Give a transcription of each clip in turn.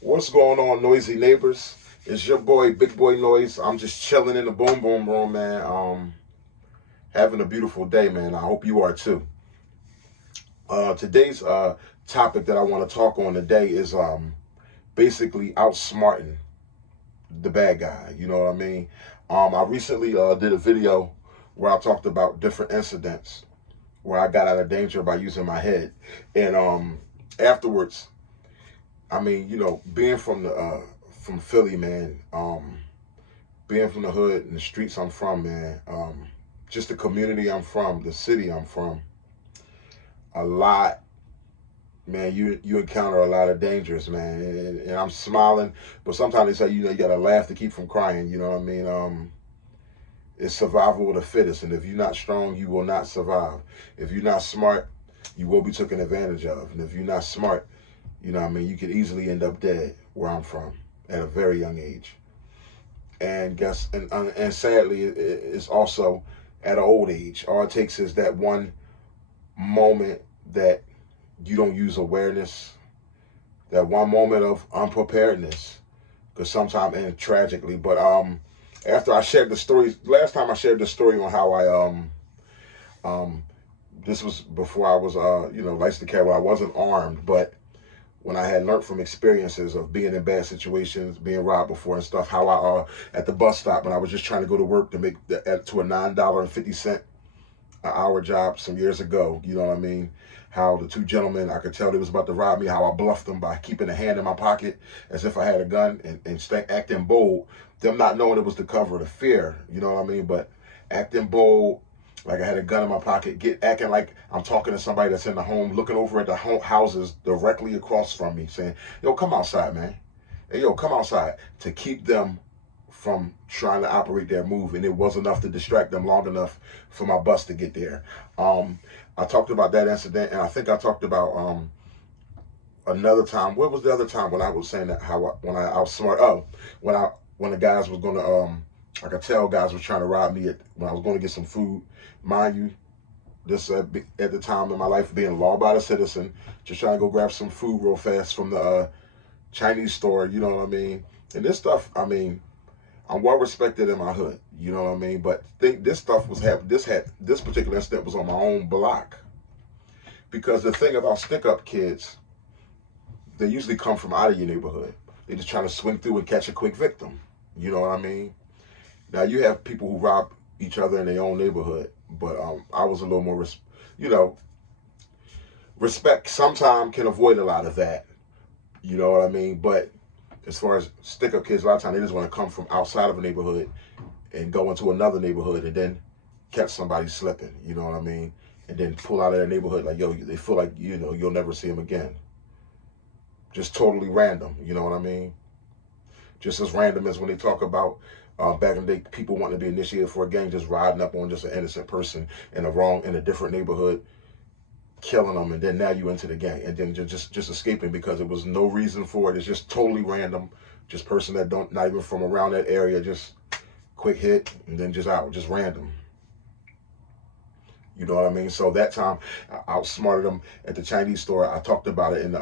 What's going on, noisy neighbors? It's your boy, Big Boy Noise. I'm just chilling in the boom boom room, man. Having a beautiful day, man. I hope you are too. Today's topic that I want to talk on today is basically outsmarting the bad guy. You know what I mean? I recently did a video where I talked about different incidents where I got out of danger by using my head, and afterwards, being from Philly, man. Being from the hood and the streets I'm from, man. Just the community I'm from, the city I'm from. A lot, man. You encounter a lot of dangers, man. And I'm smiling, but sometimes they say you gotta laugh to keep from crying. You know what I mean? It's survival of the fittest, and if you're not strong, you will not survive. If you're not smart, you will be taken advantage of, and if you're not smart, you know what I mean, you could easily end up dead where I'm from at a very young age. And sadly, it's also at an old age. All it takes is that one moment that you don't use awareness, that one moment of unpreparedness, because sometimes end tragically. But after I shared the story last time, I shared the story on how I um this was before I was licensed to carry. I wasn't armed, but when I had learned from experiences of being in bad situations, being robbed before and stuff, how I at the bus stop when I was just trying to go to work to make to a $9.50 an hour job some years ago. You know what I mean? How the two gentlemen, I could tell they was about to rob me, how I bluffed them by keeping a hand in my pocket as if I had a gun and acting bold. Them not knowing it was the cover of the fear, you know what I mean? But acting bold, like I had a gun in my pocket, acting like I'm talking to somebody that's in the home, looking over at the houses directly across from me, saying, "Yo, come outside, man. Hey, yo, come outside," to keep them from trying to operate their move, and it was enough to distract them long enough for my bus to get there. Um, I talked about that incident, and I think I talked about another time. What was the other time when I was saying that when I outsmart? Oh, when the guys was gonna I could tell guys was trying to rob me when I was going to get some food. Mind you, this at the time in my life being a law-abiding citizen, just trying to go grab some food real fast from the Chinese store. You know what I mean? And this stuff, I mean, I'm well respected in my hood. You know what I mean? But this stuff was happening. This particular incident was on my own block. Because the thing about stick-up kids, they usually come from out of your neighborhood. They're just trying to swing through and catch a quick victim. You know what I mean? Now you have people who rob each other in their own neighborhood, but I was a little more, you know, respect. Sometimes can avoid a lot of that. You know what I mean? But as far as stick-up kids, a lot of times they just want to come from outside of a neighborhood and go into another neighborhood and then catch somebody slipping. You know what I mean? And then pull out of their neighborhood like, yo, they feel like you'll never see them again. Just totally random. You know what I mean? Just as random as when they talk about back in the day, people wanting to be initiated for a gang, just riding up on just an innocent person in a different neighborhood, killing them, and then now you into the gang, and then just escaping because it was no reason for it. It's just totally random, just person that don't not even from around that area, just quick hit and then just out, just random. You know what I mean? So that time, I outsmarted them at the Chinese store. I talked about it in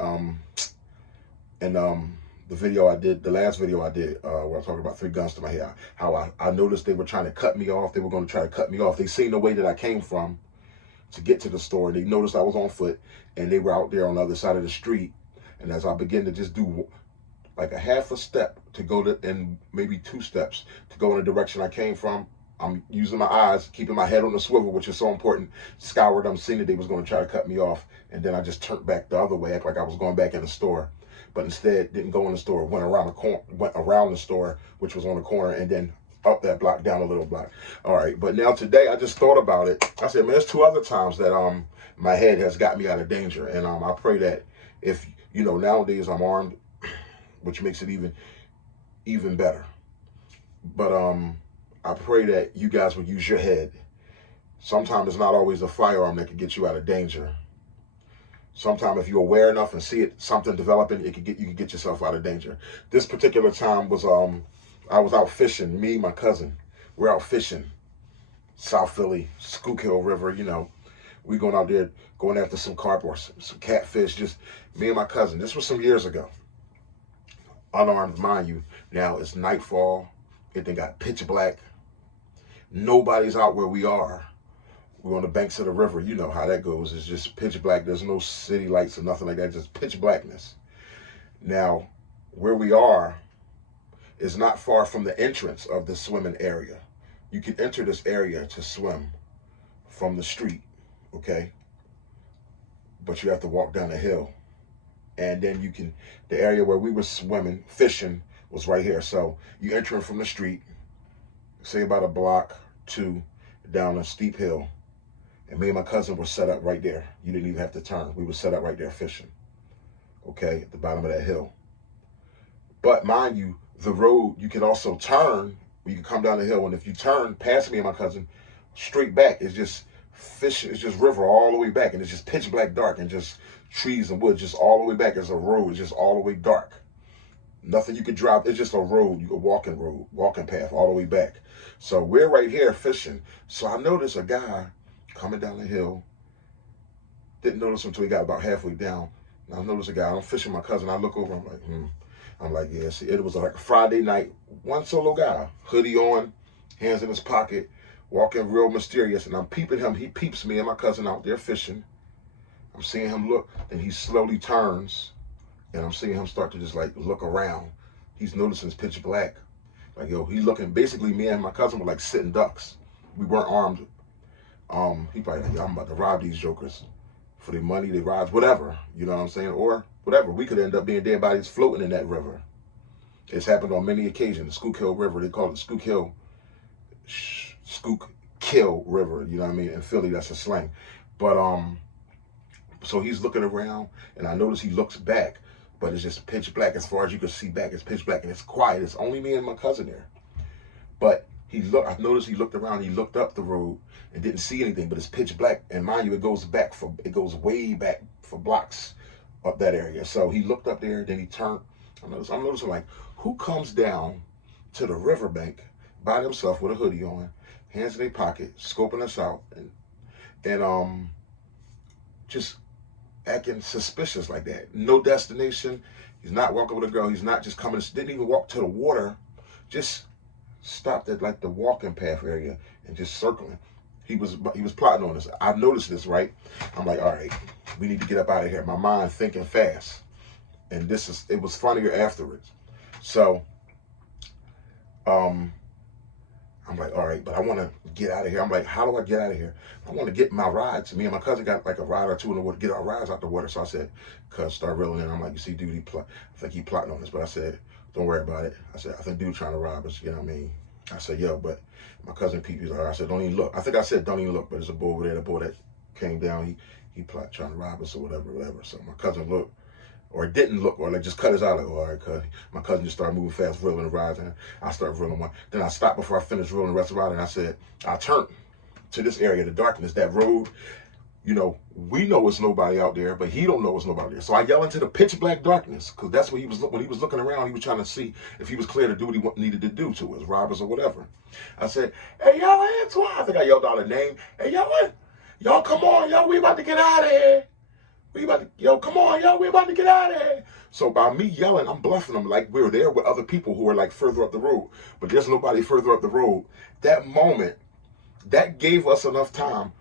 the video I did, the last video I did, where I talked about three guns to my head. How I noticed they were trying to cut me off. They were going to try to cut me off. They seen the way that I came from to get to the store. They noticed I was on foot, and they were out there on the other side of the street. And as I began to just do like a half a step to go to, and maybe two steps to go in the direction I came from, I'm using my eyes, keeping my head on the swivel, which is so important. Scoured them, seeing that they was going to try to cut me off, and then I just turned back the other way, act like I was going back in the store, but instead didn't go in the store. Went around the store, which was on the corner, and then up that block, down a little block. All right, but now today I just thought about it. I said, man, there's two other times that my head has got me out of danger, and I pray that if nowadays I'm armed, which makes it even better. But I pray that you guys would use your head. Sometimes it's not always a firearm that can get you out of danger. Sometimes if you're aware enough and see something developing, you can get yourself out of danger. This particular time was I was out fishing. Me, my cousin, we're out fishing, South Philly, Schuylkill River. We going out there going after some carp or some catfish. Just me and my cousin. This was some years ago. unarmed, mind you. Now it's nightfall. It then got pitch black. Nobody's out where we are. We're on the banks of the river. You know how that goes. It's just pitch black. There's no city lights or nothing like that. Just pitch blackness. Now, where we are is not far from the entrance of the swimming area. You can enter this area to swim from the street, okay? But you have to walk down a hill. And then you can, the area where we were swimming, fishing, was right here. So you enter from the street, say about a block, 2, down a steep hill. And me and my cousin were set up right there. You didn't even have to turn. We were set up right there fishing, okay, at the bottom of that hill. But mind you, the road, you can also turn, you can come down the hill, and if you turn past me and my cousin, straight back, it's just fish, it's just river all the way back, and it's just pitch black dark, and just trees and woods, just all the way back. It's a road, it's just all the way dark. Nothing you could drive, it's just a road, you could walking path all the way back. So we're right here fishing. So I noticed a guy coming down the hill. Didn't notice him until he got about halfway down. And I noticed a guy, I'm fishing my cousin, I look over, I'm like, yeah, see, it was like a Friday night, one solo guy, hoodie on, hands in his pocket, walking real mysterious, and I'm peeping him. He peeps me and my cousin out there fishing. I'm seeing him look, and he slowly turns, and I'm seeing him start to just like look around. He's noticing it's pitch black. Like, yo, he looking, basically me and my cousin were like sitting ducks. We weren't armed. He probably like, yo, I'm about to rob these jokers for their money, their rides, whatever, you know what I'm saying? Or whatever, we could end up being dead bodies floating in that river. It's happened on many occasions. The Schuylkill River, they call it Schuylkill River, you know what I mean? In Philly, that's a slang. But, so he's looking around, and I notice he looks back, but it's just pitch black. As far as you can see back, it's pitch black, and it's quiet. It's only me and my cousin there. But I noticed he looked around, he looked up the road, and didn't see anything, but it's pitch black. And mind you, it goes way back for blocks up that area. So he looked up there, then he turned. I'm noticing like, who comes down to the riverbank by themselves with a hoodie on, hands in their pocket, scoping us out, and just acting suspicious like that. No destination. He's not walking with a girl. He's not just coming. Didn't even walk to the water. Just stopped at like the walking path area and just circling. He was plotting on this. I noticed this, right? I'm like, all right, we need to get up out of here. My mind thinking fast. And it was funnier afterwards. So, I'm like, all right, but I want to get out of here. I'm like, how do I get out of here? I want to get my rides. Me and my cousin got like a ride or two in the water, get our rides out the water. So I said, cuz start reeling in. I'm like, you see, dude, I think he plotting on this. But I said, don't worry about it. I said, I think dude trying to rob us, you know what I mean? I said, yo, but my cousin Pee-Pee's like, I said, don't even look. I think I said, don't even look, but there's a boy over there, the boy that came down, he plot trying to rob us or whatever. So my cousin looked, or didn't look, or like just cut his eye, like, oh, all right, cuz. My cousin just started moving fast, reeling the rides, and I started reeling one. Then I stopped before I finished reeling the rest of the ride, and I said, I turned to this area, the darkness, that road. You know, we know it's nobody out there, but he don't know it's nobody there. So I yell into the pitch black darkness, because that's what when he was looking around, he was trying to see if he was clear to do what he needed to do to us, rob us or whatever. I said, hey, y'all, Antoine. I think I yelled out a name. Hey, y'all, come on, y'all, we about to get out of here. Come on, y'all, we about to get out of here. So by me yelling, I'm bluffing them like we're there with other people who are like further up the road, but there's nobody further up the road. That moment, that gave us enough time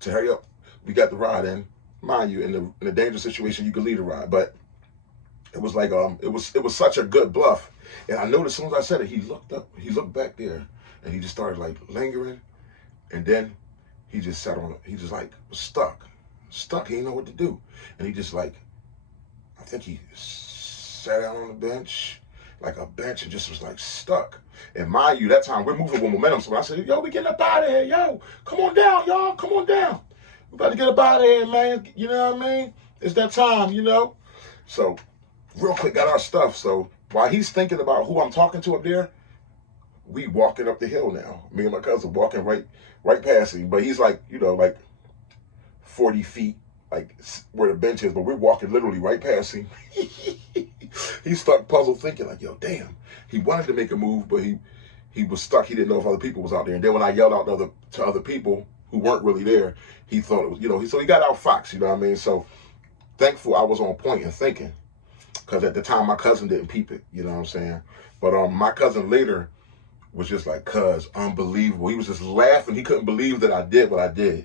to hurry up. We got the ride in. Mind you, in a dangerous situation, you could lead a ride, but it was like, it was such a good bluff. And I noticed as soon as I said it, he looked back there, and he just started like lingering, and then he just sat on it. He just like was stuck. He didn't know what to do. And he just like, I think he sat down on the bench, like a bench, and just was like stuck. And mind you, that time we're moving with momentum. So when I said, yo, we getting up out of here, yo, come on down, y'all, come on down. We about to get up out of here, man. You know what I mean? It's that time, you know? So real quick, got our stuff. So while he's thinking about who I'm talking to up there, we walking up the hill now. Me and my cousin walking right past him. But he's like, you know, like 40 feet, like where the bench is, but we're walking literally right past him. He stuck puzzled thinking like, yo, damn. He wanted to make a move, but he was stuck. He didn't know if other people was out there. And then when I yelled out to other people who weren't really there, he thought it was, you know, so he got out fox, you know what I mean? So thankful I was on point and thinking. Because at the time, my cousin didn't peep it. You know what I'm saying? But my cousin later was just like, cuz, unbelievable. He was just laughing. He couldn't believe that I did what I did.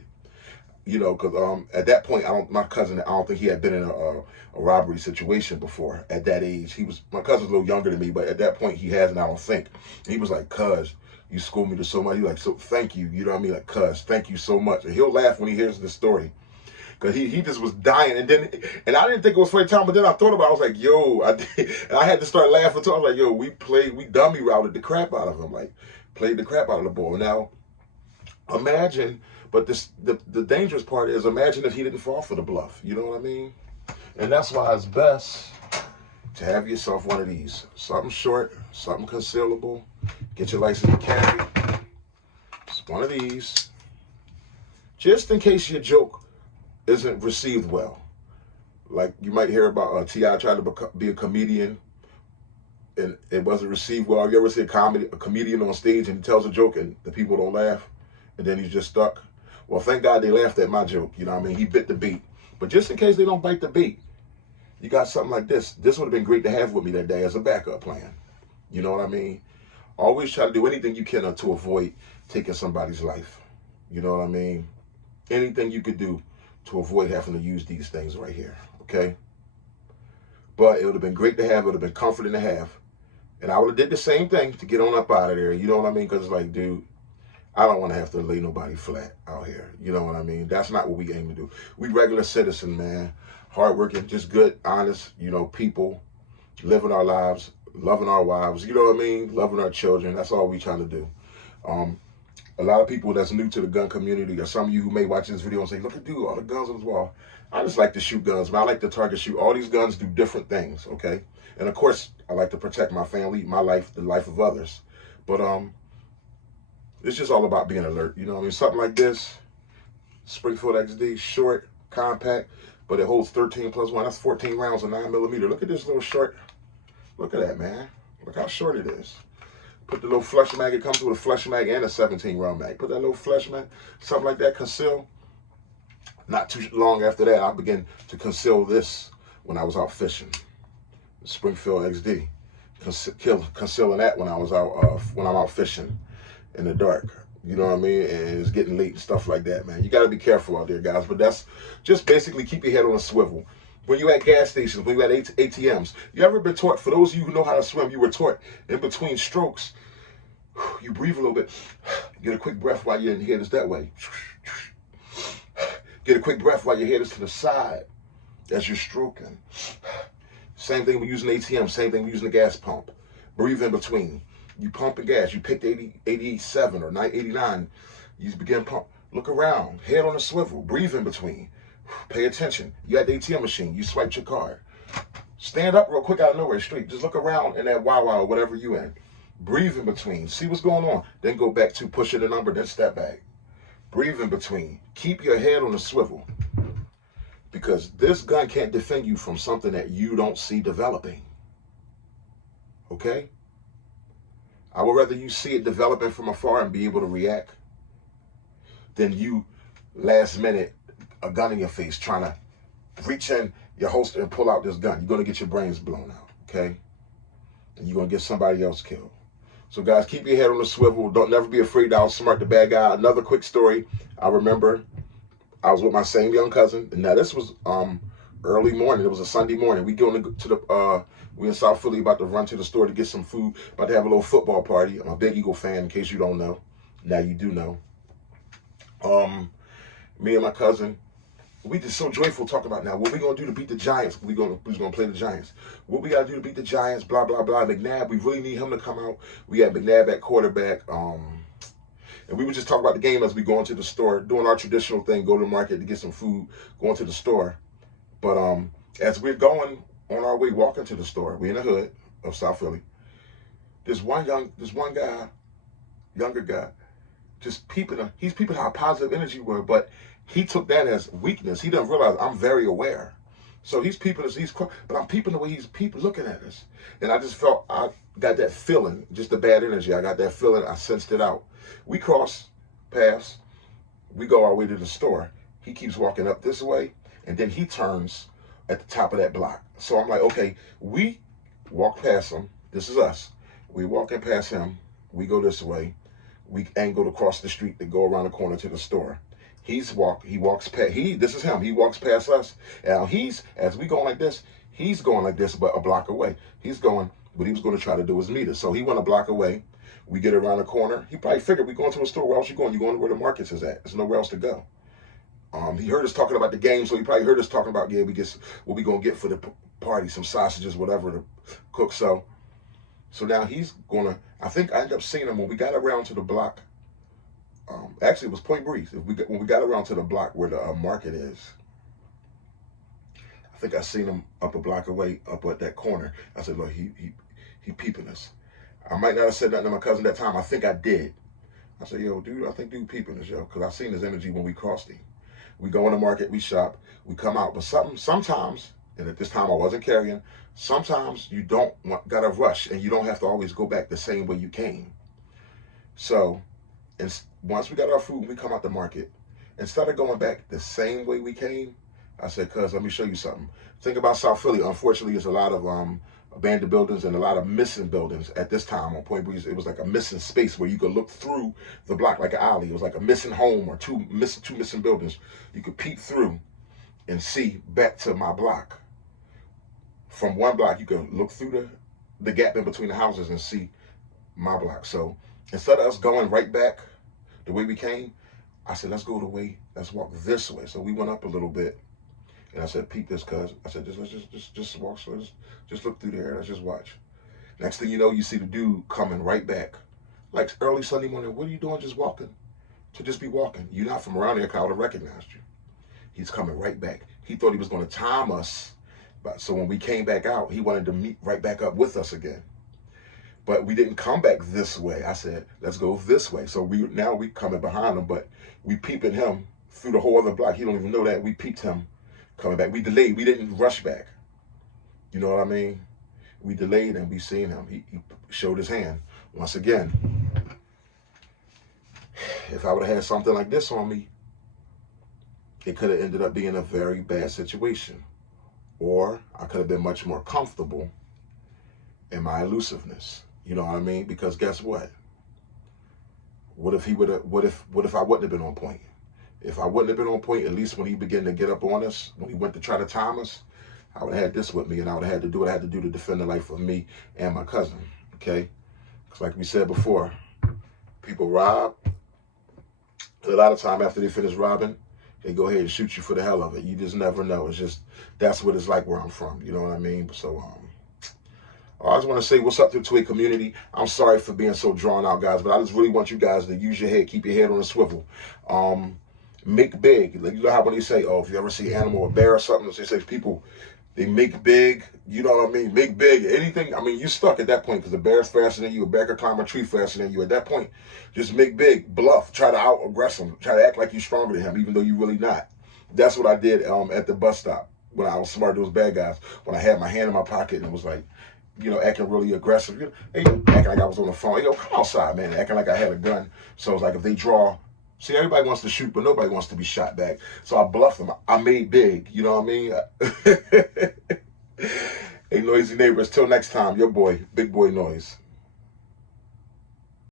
You know, because at that point, my cousin, I don't think he had been in a robbery situation before at that age. My cousin's a little younger than me, but at that point, he hasn't, I don't think. And he was like, cuz, you schooled me to so much. He like, so thank you. You know what I mean? Like, cuz, thank you so much. And he'll laugh when he hears this story. Cause he just was dying, and I didn't think it was funny time, but then I thought about it, I was like, yo, and I had to start laughing too. I was like, yo, we dummy routed the crap out of him, like played the crap out of the ball. Now, imagine, but the dangerous part is, imagine if he didn't fall for the bluff. You know what I mean? And that's why it's best to have yourself one of these, something short, something concealable. Get your license to carry. It's one of these, just in case your joke isn't received well. Like you might hear about T.I. tried to be a comedian and it wasn't received well. You ever see a comedian on stage and he tells a joke and the people don't laugh and then he's just stuck? Well, thank God they laughed at my joke. You know what I mean? He bit the bait. But just in case they don't bite the bait, you got something like this. This would have been great to have with me that day as a backup plan. You know what I mean? Always try to do anything you can to avoid taking somebody's life. You know what I mean? Anything you could do to avoid having to use these things right here, okay? But it would have been great to have, it would have been comforting to have. And I would have did the same thing to get on up out of there, you know what I mean? Because it's like, dude, I don't want to have to lay nobody flat out here, you know what I mean? That's not what we aim to do. We regular citizens, man, hardworking, just good, honest, you know, people, living our lives, loving our wives, you know what I mean? Loving our children, that's all we trying to do. A lot of people that's new to the gun community, or some of you who may watch this video and say, look at dude, all the guns on his wall. I just like to shoot guns, man. I like to target shoot. All these guns do different things, okay? And of course, I like to protect my family, my life, the life of others. But it's just all about being alert. You know what I mean? Something like this, Springfield XD, short, compact, but it holds 13 plus 1. That's 14 rounds of 9mm. Look at this little short. Look at that, man. Look how short it is. Put the little flush mag. It comes with a flush mag and a 17-round mag. Put that little flush mag, something like that, conceal. Not too long after that, I began to conceal this when I was out fishing. Springfield XD. Concealing that when I was out, when I'm out fishing in the dark. You know what I mean? And it's getting late and stuff like that, man. You got to be careful out there, guys. But that's just basically keep your head on a swivel. When you at gas stations, when you at ATMs, you ever been taught, for those of you who know how to swim, you were taught in between strokes, you breathe a little bit, get a quick breath while your head is that way. Get a quick breath while your head is to the side as you're stroking. Same thing when using ATM, same thing when using the gas pump. Breathe in between. You pumping gas, you picked 87 or 89, you begin pump. Look around, head on a swivel, breathe in between. Pay attention. You at the ATM machine, you swiped your card. Stand up real quick out of nowhere, straight. Just look around in that Wawa or whatever you in. Breathe in between, see what's going on. Then go back to pushing the number, then step back. Breathe in between. Keep your head on the swivel. Because this gun can't defend you from something that you don't see developing. Okay? I would rather you see it developing from afar and be able to react than you last minute, a gun in your face, trying to reach in your holster and pull out this gun. You're going to get your brains blown out, okay? And you're going to get somebody else killed. So guys, keep your head on the swivel. Don't never be afraid to outsmart the bad guy. Another quick story. I remember I was with my same young cousin. And now this was early morning. It was a Sunday morning. We going to the we in South Philly, about to run to the store to get some food. About to have a little football party. I'm a big Eagle fan, in case you don't know. Now you do know. Me and my cousin, we just so joyful talking about now what we gonna do to beat the Giants. We're gonna play the Giants. What we gotta do to beat the Giants, blah, blah, blah. McNabb, we really need him to come out. We had McNabb at quarterback. And we would just talk about the game as we go into the store, doing our traditional thing, go to the market to get some food, going to the store. But as we're going on our way, walking to the store, we in the hood of South Philly. This one guy, younger guy, just peeping. He's peeping how positive energy were, but he took that as weakness. He doesn't realize I'm very aware. So he's peeping us, but I'm peeping the way he's looking at us. And I just felt, I got that feeling, just the bad energy. I got that feeling, I sensed it out. We cross paths, we go our way to the store. He keeps walking up this way, and then he turns at the top of that block. So I'm like, okay, we walk past him. This is us. We walking past him. We go this way. We angled across the street to go around the corner to the store. He walks past, this is him. He walks past us. Now as we going like this, he's going like this, but a block away. He's going, what he was going to try to do is meet us. So he went a block away. We get around the corner. He probably figured we going to a store. Where else you going? You going where the markets is at. There's nowhere else to go. He heard us talking about the game, so he probably heard us talking about, yeah, we get what we gonna get for the party, some sausages, whatever to cook. So now he's gonna. I think I ended up seeing him when we got around to the block. Actually, it was Point Breeze. When we got around to the block where the market is, I think I seen him up a block away, up at that corner. I said, look, he peeping us. I might not have said nothing to my cousin that time. I think I did. I said, yo, dude, I think dude peeping us, yo, because I seen his energy when we crossed him. We go in the market, we shop, we come out. But sometimes, and at this time I wasn't carrying, sometimes you gotta rush, and you don't have to always go back the same way you came. So, once we got our food and we come out the market, instead of going back the same way we came, I said, cuz, let me show you something. Think about South Philly. Unfortunately, there's a lot of abandoned buildings and a lot of missing buildings at this time on Point Breeze. It was like a missing space where you could look through the block like an alley. It was like a missing home or two missing buildings. You could peek through and see back to my block. From one block, you could look through the gap in between the houses and see my block. So instead of us going right back the way we came, I said, let's walk this way. So we went up a little bit. And I said, peep this, cuz. I said, just walk, so just look through there. Let's just watch. Next thing you know, you see the dude coming right back. Like early Sunday morning, what are you doing just walking? To just be walking. You're not from around here, I would have recognized you. He's coming right back. He thought he was going to time us. So when we came back out, he wanted to meet right back up with us again. But we didn't come back this way. I said, let's go this way. So now we coming behind him, but we peeping him through the whole other block. He don't even know that. We peeped him coming back. We delayed. We didn't rush back. You know what I mean? We delayed and we seen him. He showed his hand. Once again, if I would have had something like this on me, it could have ended up being a very bad situation. Or I could have been much more comfortable in my elusiveness. You know what I mean? Because guess what? What if I wouldn't have been on point? If I wouldn't have been on point, at least when he began to get up on us, when he went to try to time us, I would have had this with me, and I would have had to do what I had to do to defend the life of me and my cousin, okay? Because like we said before, people rob. A lot of time after they finish robbing, they go ahead and shoot you for the hell of it. You just never know. It's just, that's what it's like where I'm from, you know what I mean? So, I just want to say what's up to the Twig community. I'm sorry for being so drawn out, guys, but I just really want you guys to use your head, keep your head on a swivel. Make big. Like, you know how when they say, oh, if you ever see an animal, a bear or something, they say people, they make big, you know what I mean? Make big. Anything, I mean, you're stuck at that point because the bear's faster than you, a bear can climb a tree faster than you. At that point, just make big, bluff, try to out-aggress him, try to act like you're stronger than him, even though you're really not. That's what I did at the bus stop when I was smart to those bad guys, when I had my hand in my pocket and it was like, you know, acting really aggressive. You know, hey, acting like I was on the phone. You know, come outside, man. Acting like I had a gun. So it's like if they draw, see, everybody wants to shoot, but nobody wants to be shot back. So I bluffed them. I made big. You know what I mean? Hey, noisy neighbors. Till next time, your boy, Big Boy Noise.